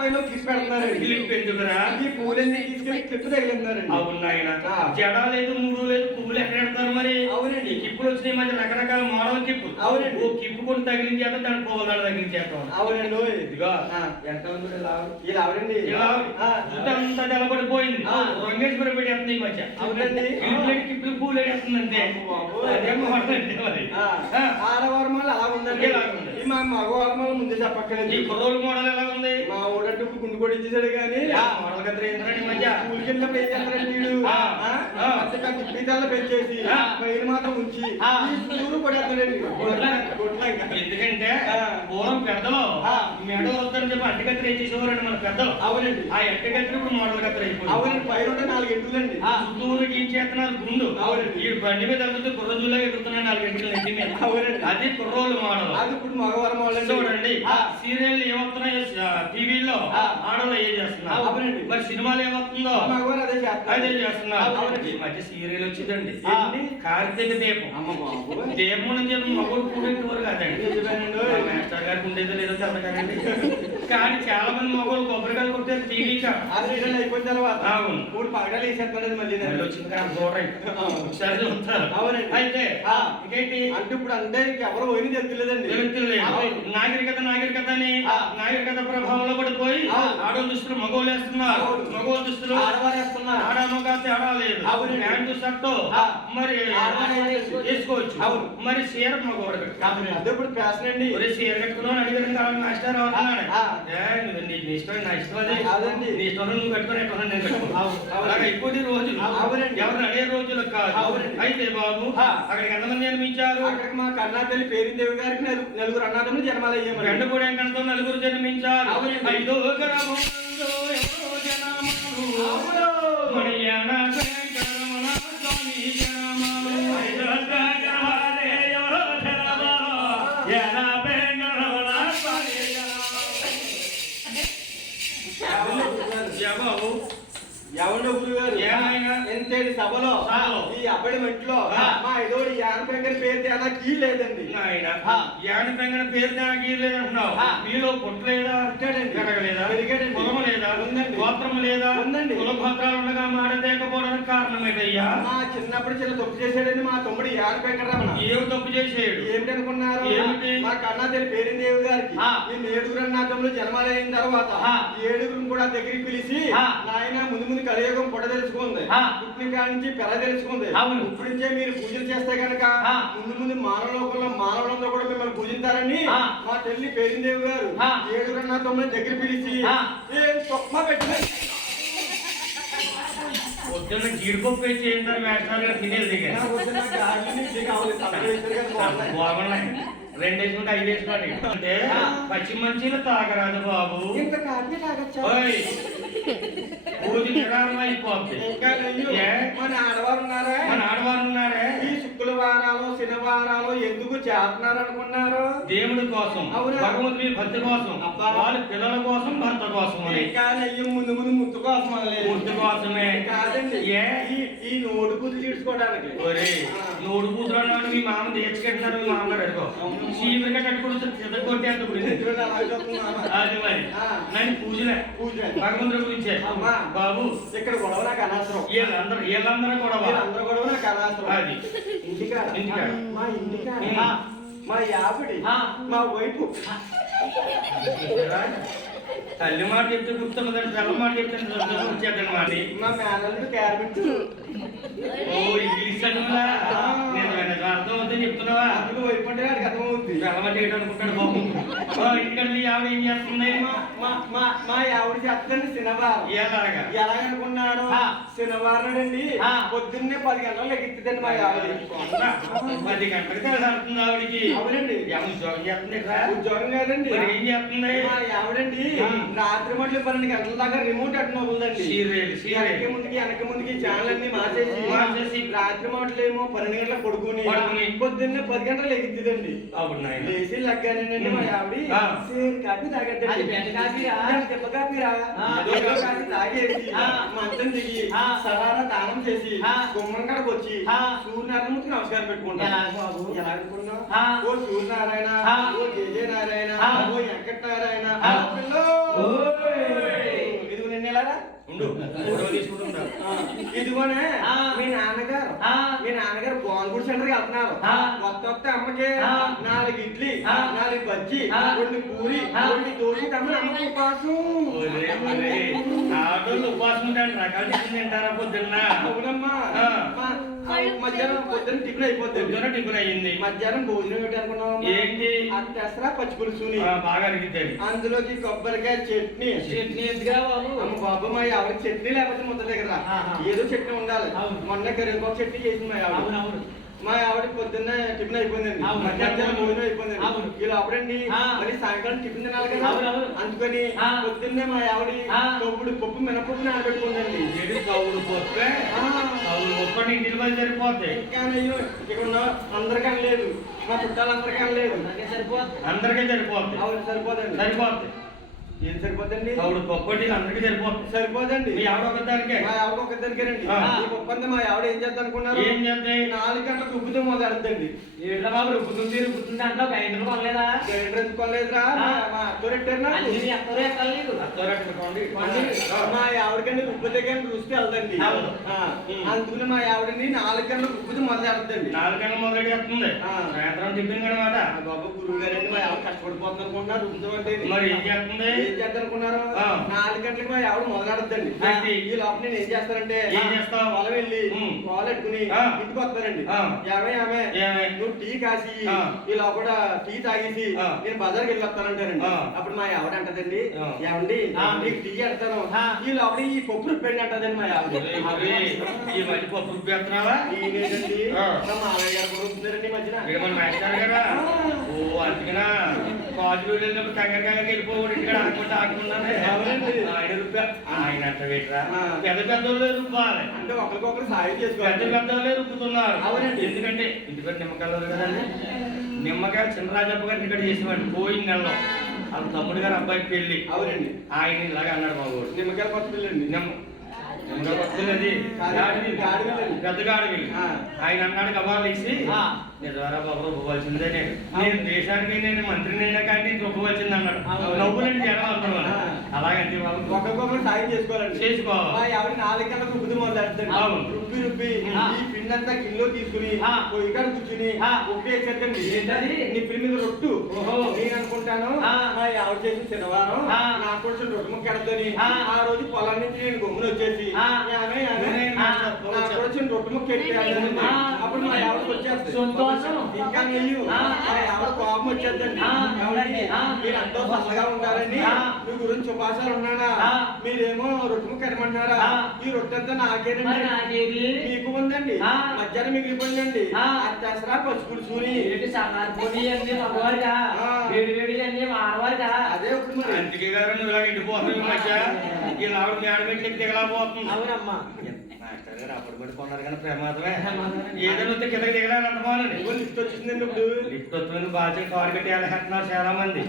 పైన తీసి పెడుతున్నారండి. క్లిప్ ఎందుకురా? ఈ పూలన్నీ తీసుకెళ్ళి క్లిప్ తగిలిస్తున్నారండి. అవును నాయన. జడ లేదు, మూడు లేదు, పువ్వులు ఎక్కడ పెడతారు మరి? అవునండి. కిప్పులు వచ్చినాయి మధ్య రకరకాల మోడల్ కిప్పు. అవునండి. ఓ కిప్పు కూడా తగిలించేస్తాం, దాని పువ్వులు తగిలించేస్తాం. అవునండి. ఇదిగో ఎంత ఉంది ఇలా ఆవిడండి అంతా తెల్లబడిపోయింది. రంగేష్ మరి పెట్టేస్తుంది ఈ మధ్య. అవునండి. కిప్పులు పూలు వేస్తుంది అంతే. ఆడవారి మళ్ళీ అలా ఉందండి. ఈ మా మగవారి మళ్ళీ ముందే చెప్పక్కర్లేదు. ఈ కుర్రోలు మోడల్ ఎలా ఉంది? మా ఊడంటే గుండు కూడా ఇచ్చేసాడు కానీ మోడల్ గద్ర ఏంటండి మధ్య ఊరికెళ్ళ పెంచారండి వీడు. పీతాల్లో పెంచేసి పైన మాత్రం ఉంచి ఊరు పడేస్తాడండి. ఎందుకంటే పూర్వం పెద్దలు మెడ వస్తారని చెప్పి అడ్డగత్రి వేసేసేవారండి మన పెద్దలు. అవునండి. ఆ అడ్డగత్రి ఇప్పుడు మోడల్ గత్ర అయిపోయింది. అవునండి. పైన ఉంటే 4 ఎంటులండి. చుట్టూరు గీంచేస్తున్నారు గుండు. అవునండి. ఈ బండి మీద వెళ్తుంటే కుర్రజుల్లో ఎగురుతున్నాయి 4 గంటల నెత్తి మీద. అవునండి. అది కుర్రోలు మోడల్. అది ఇప్పుడు మగవారి మోడల్. చూడండి సీరియల్ ఏమవుతున్నాయి టీవీలో ఆడవాళ్ళు ఏ చేస్తున్నారు. అవునండి. మరి సినిమాలు ఏమవుతుందో మగవారు అదే చేస్తున్నారు. ఈ మధ్య సీరియల్ వచ్చిందండి కార్తీక దీపం. దీపం నుంచి మగవాడు కూడేవారు కాదండి. మాస్టర్ గారికి ఉండేదో లేదో చెప్పకండి. కానీ చాలా మంది మగవాళ్ళు కొబ్బరికాయలు కొట్టారు టీవీ అయిపోయిన తర్వాత. అవును. 3 పగడాలు వేసేస్తాడు మళ్ళీ వచ్చింది ఒకసారి చూస్తారు. అవునండి. అయితే ఇంకేంటి అంటే ఇప్పుడు అంటే ఎవరు పోయిన తెలుతులేదండి. నాగరికత అని నాగరికత ప్రభావంలో పడిపోయి ఆడవాళ్ళ దుస్తులు మగవాళ్ళు వేస్తున్నారు, మగవాళ్ళ దుస్తులు ఆడవారేస్తున్నారు. ఆడ మగ తేడా లేదు. ప్యాంటు షర్టు మరి వేసుకోవచ్చు. మరి చీర మగవాడు అదే ఇప్పుడు ఫ్యాషన్ అండి. చీర కట్టుకున్నావు అడిగారు కావాలి మాస్టర్ అవుతున్నాడు. నీ ఇష్టం నా ఇష్టం అది నీ ఇష్టం నువ్వు కట్టుకుని ఎట్లా నేను కట్టుకున్నావు. అలాగే ఇప్పుడు రోజులు ఎవరిని అడే రోజులు కాదు. అయితే బాబు అక్కడికి ఎంతమంది జన్మించారు? అక్కడికి మా కన్నా తల్లి పేరిందేవి గారికి 4 అన్నదమ్ములు జన్మాలయ్యారు. గండపూడి వెంకటతో 4 జన్మించారు. 5వ గ్రామంలో ఎవరో గురుగారు ఎంతేడి సభలో ఈ అబ్బడి మట్టిలో మా ఇదోడి యానపెంగని పేరు తేడా కీ లేదండి. యానపెంగని పేరు తేడా కీ లేదంటున్నావు. మీలో పుట్టలేదా, కడగలేదా, కులము లేదా, గోత్రము లేదా, కుల గోత్రాలు ఉండగా మాడలేకపోవడానికి కారణం ఏంటయ్యా? మా చిన్నప్పుడు చిన్న తప్పు చేశాడండి మా తమ్ముడు యానపెంకరమణ. ఏమి తప్పు చేసాడు? ఏమిటనుకున్నారు? ఏమిటి? మా కన్నా తెలియ పేరిందేవి గారికి ఈ 7 అన్నదమ్ములు జన్మాలైన తర్వాత 7 కూడా దగ్గరికి పిలిచి నాయన ముందు కలియుగం పొడ తెలుసుకుంది, పుట్టిన కాడి నుంచి పెర తెలుసుకుంది. ఇప్పుడు నుంచే మీరు పూజలు చేస్తే కనుక ముందు మానవలోకంలో మానవులంలో కూడా మిమ్మల్ని పూజించారని మా తల్లి పేరిందేవి గారు 7 అన్నదమ్ముల దగ్గర పిలిచి పెట్టిన పొద్దున్న జీడిపప్పు వేసి చేస్తారు వేస్తారు తినేది బాగున్నాయి. 2 వేసుకుంటే 5 వేసుకోండి అంటే పచ్చి మంచిగా తాగరాదు బాబు. మన ఆడవారు ఉన్నారే ఈ శుక్రవారాలు శనివారాలు ఎందుకు చేస్తున్నారు అనుకున్నారు? దేవుడి కోసం, భగవంతుడి భక్తి కోసం, వాళ్ళ పిల్లల కోసం, భర్త కోసం. ముందు ముత్తు కోసం ముత్తు కోసమే కాదండి. ఈ నోటు పూజలు తీసుకోవడానికి నోటు పూజలు మీ మామ తెచ్చుకుంటున్నారు. మీ మామగారు అడుకో చీమరిగా కట్టుకుంటే కొట్టేంత అది మరి నన్ను పూజలే భగవంతుడి గురించే బాబు. ఇక్కడ గొడవ నాకు అనవసరం. వీళ్ళందరూ గొడవ నాకు అనవసరం. అది ఇంటికాడ మా ఇంటికాడ మా యాపిడి మా వైపు తల్లి మాట చెప్తే గుర్తున్నదండి, తెల్ల మాట చెప్తే గుర్తుచేద్దాను మాట. మా మేనల్లుడు క్యారెట్ ఇంగ్లీష్ చదువులా నేను అర్థం అవుతుంది చెప్తున్నావా? అందులో వైపు అంటే వాడికి అర్థమవుతుంది. తెల్లమంటే ఏంటనుకుంటాడు బాబు. ఇంటికాడ మీ ఆవిడ ఏం చేస్తుంది? మా ఆవిడ చేస్తుందండి శనివారం. ఎలాగనుకున్నాడు? శనివారం అండి పొద్దున్నే 10 గంటలకు ఎగిస్తుందండి మా ఆవిడ. 10 గంటలకు తెలుస్తుంది ఆవిడికి. అవునండి. ఉద్యోగం చేస్తుంది. ఉద్యోగం కాదండి. ఏం చేస్తుంది? మా ఆవిడండి రాత్రి మట్లు 12 గంటల దాకా రిమోట్ అట్టుకోదండి. వెనక ముందుకి ఛానల్ అన్ని మార్చేసి రాత్రి మాటలు ఏమో 12 గంటలకు పడుకుని పొద్దున్నే 10 గంటలకు ఎగిద్దండి. లేచి లగ్గానండి మా ఆవిడ కాఫీ తాగద్దండి. కాఫీ తాగేసి మంచం దిగి సరారా దానం చేసి గుమ్మం కాడకు వచ్చి సూర్యనారాయణమూర్తికి నమస్కారం పెట్టుకుంటాం. ఎలా అనుకున్నాం? ఓ సూర్యనారాయణ, ఓ జయ నారాయణ, ఓ వెంకటనారాయణ. తీసుకుంటున్నారు. ఇదిగోనే మీ నాన్నగారు గోంగూర సెంటర్కి వెళ్తున్నారు. కొత్త అమ్మకి 4 ఇడ్లీ 4 బజ్జీ 2 పూరి 2 దోశ తమ్ముడు అమ్మకి ఉపాసం. ఆటోళ్ళు ఉపాసం ఉంటాడు, రకాలు టిఫిన్ తింటారా పొద్దున్న? అవునమ్మా. మధ్యాహ్నం పొద్దున్న టిఫిన్ అయిపోతుంది. టిఫిన్ అయ్యింది. మధ్యాహ్నం భోజనం ఏంటి అనుకున్నాం? ఏంటి? అది తెసరా పచ్చి పులుసుని బాగా అడిగిద్దాడు. అందులోకి కొబ్బరికాయ చట్నీ ఎందుకురా బాబు? బాబు మా ఆవిడ చట్నీ లేకపోతే ముద్ద దగ్గర ఏదో చట్నీ ఉండాలి. మొన్న కరివేపాకు చట్నీ చేసింది మా ఆవిడ పొద్దున్న టిఫిన్ అయిపోయిందండి. మధ్యాహ్నం భోజనం అయిపోయిందండి. ఇలా అప్పుడండి మరి సాయంకాలం టిఫిన్ తినాలి కదా, అందుకని పొద్దున్నే మా ఆవిడ పప్పు మినపప్పు నానబెట్టుకుందండి. కౌడు పప్పు ఇంటికి బయలు సరిపోతాయి. కానీ ఇక్కడ ఉన్న అందరికీ లేదు, మా చుట్టాలందరికీ లేదు, అందరికీ సరిపోతుంది. ఆవిడ సరిపోదండి. సరిపోతుంది. ఏం సరిపోతండి? ఆవిడ పప్పు అందరికీ సరిపోతుంది. సరిపోదండి. మీ ఆవిడ ఒకదానికే? మా ఆవిడ ఒకదానికేనండి. ఈ పప్పు అంతా మా ఆవిడ ఏం చేద్దాం అనుకున్నారు? ఏం చేద్దాం? 4 గంటలకు రుబ్బుతూ మొదలెడుతుంది. ఏళ్ళ బాబు రుబ్బుతుంది అంటే గ్రైండర్ కొనలేదా? గ్రైండర్ ఎందుకు కొనలేదురా? మా అత్తోరెట్టారు నాకు. మా ఆవిడకండి రుబ్బుతే కానీ రుస్తే వెళ్దండి. అందుకని మా ఆవిడని 4 గంటలకు రుబ్బుతూ మొదలెడుతుంది. 4 గంటలు మొదలెడుతుంది. సాయంత్రం టిఫిన్ అనమాట. బాబు గురువు గారండి మా ఆవిడ కష్టపడిపోతుంది అనుకుంటున్నారు రుబ్బుతూ అంటే. మరి ఏం చేస్తుంది? ఏం చేద్దాం అనుకున్నారు? 4 గంటలకు మా ఆవిడ మొదలెడుతుంది. ఈ లోపల నేను ఏం చేస్తానంటే పొలం వెళ్ళి పాలు పెట్టుకుని ఇంటికి వస్తానండి. నువ్వు టీ కాసి ఈ లోపల టీ తాగేసి నేను బజార్కి వెళ్ళి వస్తానంటానండి. అప్పుడు మా ఆవిడ అంటదండి, ఏమండి నీకు టీ పెడతాను, ఈ లోపల ఈ పప్పు రుబ్బెండి అంటదండి మా ఆవిడ. ఈ మధ్య పప్పు రుబ్బి వేస్తున్నావా? నేనేదండి మా మామయ్య గారు కూడా రుబ్బుతున్నారండి ఈ మధ్యన. మాస్టర్ గారా? ఓ అందుకనా కాజు వెళ్ళినప్పుడు కంగారు వెళ్ళిపోవడం ఇక్కడ ఆడుకుంటానే ఆయన రుబ్బా. ఆయన అంట పెట్టరా పెద్ద పెద్దోళ్ళే రుబ్బాలి అంటే ఒకరికొకరు సాయం చేసుకోవాలి. పెద్ద పెద్దోళ్ళే రుబ్బుతున్నారు. అవునండి. ఎందుకంటే ఇంటి పేరు నిమ్మకాయలు కదండి. నిమ్మకాయలు చిన్నరాజప్ప గారిని ఇక్కడ చేసేవాడిని పోయిన నెలలో. వాళ్ళ తమ్ముడు గారు అబ్బాయికి పెళ్లి. అవునండి. ఆయన ఇలాగా అన్నాడు మా ఊరు. నిమ్మకాయలు కొత్త పిల్లండి. పెద్ద గాడిగిల్లి. ఆయన అన్నాడు కబాలు ఇచ్చి నిజారా బాబు రుబ్బవలసిందే, నేను దేశానికి నేను మంత్రినైనా కానీ రుబ్బవలసింది అన్నాడు. నవ్వులంటే జనం అనుకున్నాను. అలాగంటే బాబు ఒక్కొక్కరు సాయం చేసుకోవాలండి. చేసుకోవాలి. 4 గంటలకు రుబ్బుతూ మొదలెడతాడు. రుబ్బి ఈ పిండి అంతా కిలో తీసుకుని పొయ్యి కాడ కూర్చుని ఒప్పేసేటండి. నీ పిండి మీద రొట్టు నేను అనుకుంటాను మా ఆవిడ చేసిన శనివారం నాకు కొంచెం రొట్టు ముక్క ఎడతని ఆ రోజు పొలం నుంచి నేను గమ్మున వచ్చేసి నాకు వచ్చిన రొట్టు ముక్క ఎట్టి అప్పుడు మా ఆవిడకి వచ్చేస్తాను. ఇంకా నెయ్యి మా ఆవిడ కోపం వచ్చేద్దండి. మీరు ఎంతో సన్నగా ఉంటారని మీ గురించి ఉపాసాలు ఉన్నానా, మీరేమో రొట్టు ముక్క ఎడమంటున్నారా? ఈ రొట్టె అంతా నాకేనండి, మీకు ఉందండి, మధ్యాహ్నం మిగిలిపోయిందండి. అది దసరా పచ్చుపులుసుని అదే ఇప్పుడు అందుకే గారు నువ్వు ఇలా ఇండిపోతున్నావు మధ్య ఇలా ఆవిడ మేడ పెట్టి దిగలాపోతుంది. అవునమ్మా. మాస్టర్ గారు అప్పుడు పడుకున్నారు కానీ ప్రమాదమే. ఏదైనా వస్తే కిందకి దిగలేనంటున్నాను. లిఫ్ట్ వచ్చిందండి. ఇప్పుడు లిఫ్ట్ వస్తుంది బాగా కారు కట్టి వెళ్ళేస్తున్నారు చాలా మంది.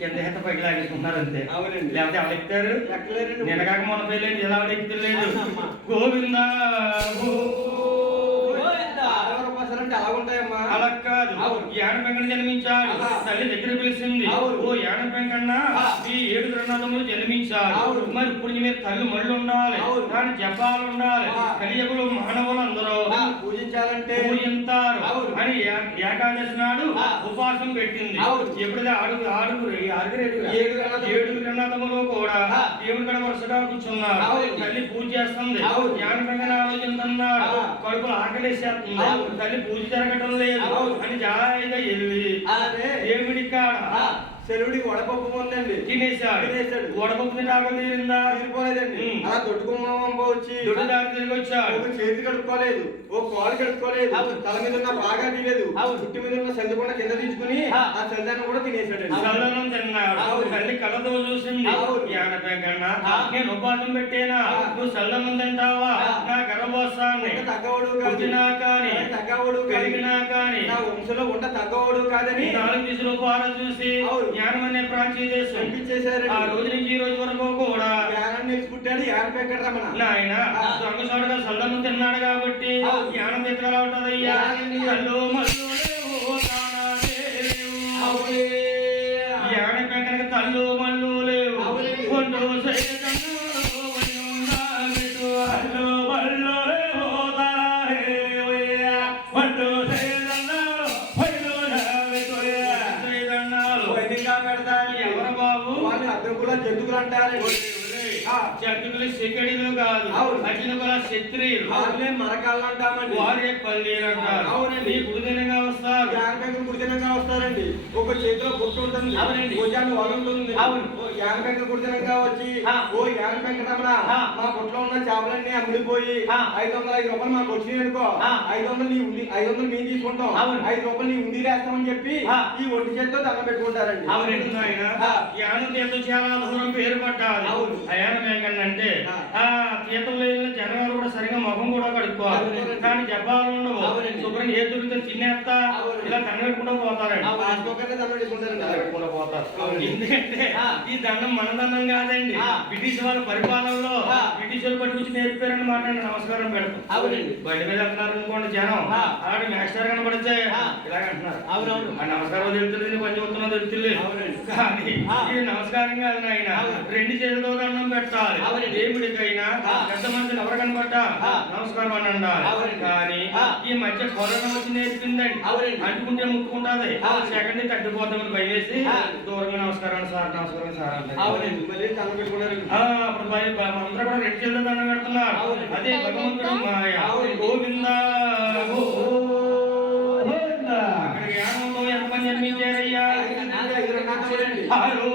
కింద హెత్త పైకి లాగేసుకుంటున్నారు అంతే. అవునండి. లేకపోతే ఎవరు ఎక్కుతారు? ఎక్కలేరండి. నిన్నగాక మొన్న పెళ్ళండి ఎలా ఎక్కుతలేదు. గోవిందా అంటే అలా ఉంటాయమ్మా. అలా కాదు. యాన పెంకన్న జన్మించాడు, తల్లి దగ్గర పిలిచింది. ఓ యాన పెంకన్న ఈ 7 గ్రంథములు జన్మించాడు. మరి ఇప్పుడు మీరు తల్లి మళ్ళీ ఉండాలి, దాని జపాలు ఉండాలి. కలియుగంలో మానవులు అందరూ పూజించాలంటే పూజింతారు అని ఏకాదశి నాడు ఉపవాసం పెట్టింది. ఎప్పుడైతే 7 గ్రంథములు కూడా దేవుడి కడ వరుసగా కూర్చున్నారు. తల్లి పూజ చేస్తుంది. యాన పెంకన్న ఆలోచించున్నాడు, కడుపులు ఆకలేసేస్తుంది, తల్లి పూజ జరగటం లేదు అని జాయిగా వెళ్ళి దేవుడి కాడ సెలవుడికి వడపప్పు ఉందండి, తినేసాడు. వడపప్పు ఆకలి తీరిందా? తీరిపోలేదండి. అలా దొడ్డుకుమ్మ వచ్చి దొడ్డుదారి తిరిగి వచ్చాడు. ఒక చేతి కడుక్కోలేదు, ఓ కాలు కడుక్కోలేదు, తల మీద ఉన్న బాగా తీయలేదు, చుట్టు మీద ఉన్న సందుకుండా కింద తీసుకుని ఆ చల్దాన్ని కూడా తినేసాడు. చల్లనం తిన్నాడు. తల్లి కళ్ళతో చూసింది. ఏడపేకన్నా నేను ఉపాసం పెట్టేనా, నువ్వు చల్లనం తింటావా? నా గర్భవస్తాన్ని తగ్గవడు కానీ తగ్గవడు కలిగినా కానీ నా వంశంలో ఉండ తగ్గవడు కాదని 4 దిశలు పార చూసి జ్ఞానం అనే ప్రాచీదేశం పంపించేశారు. ఆ రోజు నుంచి ఈ రోజు వరకు కూడా జ్ఞానాన్ని నేర్చుకుంటాడు. ఆయన దొంగసాడుగా చల్లనం తిన్నాడు కాబట్టి జ్ఞానం ఎత్తగలా ఉంటదయ్యా. తల్లు మల్లు లేవు, శత్రువులు అంటారండి. ఆ. శత్రువులు శిఖడిలో కాదు, అవును. అఖిల బల క్షత్రియులు వాళ్ళే మరకాళ్ళు అంటామండి. వారే పల్లీలు అంటారు. అవునండి. నీ గుడిదనంగా వస్తారు. యాంకర్ గుడితనంగా వస్తారండి. ఒక చేతిలో బొట్టు ఉంటుంది, అవునండి. భుజాన్ని వదులుతుంది. అవును. యాంకర్ గుడితనంగా వచ్చి ఓ యాంక వెంకటరమణ మా బొట్లో ఉన్న చేపలన్నీ అమ్ముడిపోయి 505 రూపాయలు మాకు వచ్చినాయి అనుకో, 500 నీ ఉండి 500 మేము తీసుకుంటాం, అవును. 5 రూపాయలు నీ ఉండి వేస్తామని చెప్పి ఈ ఒంటి చేతితో దండం పెట్టుకుంటారండి. అవునండి నాయన. యానం తీర్థం చాలా దూరం పేరు పడ్డాలి. అవును. ఆ యానం ఏంటంటే ఆ. ఆ తీర్థంలో వెళ్ళిన జనాలు కూడా సరిగా ముఖం కూడా కడుక్కోవాలి. అవునండి. కానీ జపాలు ఉండవు. అవునండి. శుభ్రం ఏ దొరికితే తినేస్తా అవునండి. ఇలా దండం పెట్టుకుంటూ పోతారండి. రాసుకోకనే దండం పెట్టుకుంటారండి. దండం పెట్టుకుంటూ పోతారు. అవునండి. ఎందుకంటే ఈ దండం మన దండం కాదండి. బ్రిటిష్ వాళ్ళ పరిపాలనలో బ్రిటిష్ వాళ్ళు పట్టుకొచ్చి నేర్పారని మాట నమస్కారం పెడతాం. అవునండి. బండి మీద వెళ్తున్నారు అనుకోండి జనం, అలాంటి మాస్టర్ కనబడితే ఇలాగ అంటున్నారు. అవునవును. ఆ నమస్కారం తెలుస్తుంది, పని చెబుతున్నా తెలుస్తుంది. అవునండి. కానీ ఇది నమస్కారం కాదు నాయన. రెండు చేతులతో దండం పెట్టాలి. అవునండి. దేవుడికైనా పెద్ద మనుషులు ఎవరు కనబడ్డా నమస్కారం అని ఉండాలి. అవునండి. కానీ ఈ మధ్య కరోనా వచ్చి నేర్పిందండి. అవునండి. అంటుకుంటే ముట్టుకుంటాది. అవునండి. సెకండ్ తగ్గిపోతామని భయవేసి దూరంగా నమస్కారం సార్, నమస్కారం సార్ అంటారు. అవునండి. మళ్ళీ దండం పెట్టుకున్నారండి. అప్పుడు అందరూ కూడా రెండు చేతులతో దండం పెడుతున్నారు. అవునండి. అదే భగవంతుడు మాయ. అవునండి. గోవింద గోవింద. అక్కడ యానంలో ఎంతమంది జన్మించారయ్యా? 5 రకాలండి. ఆరు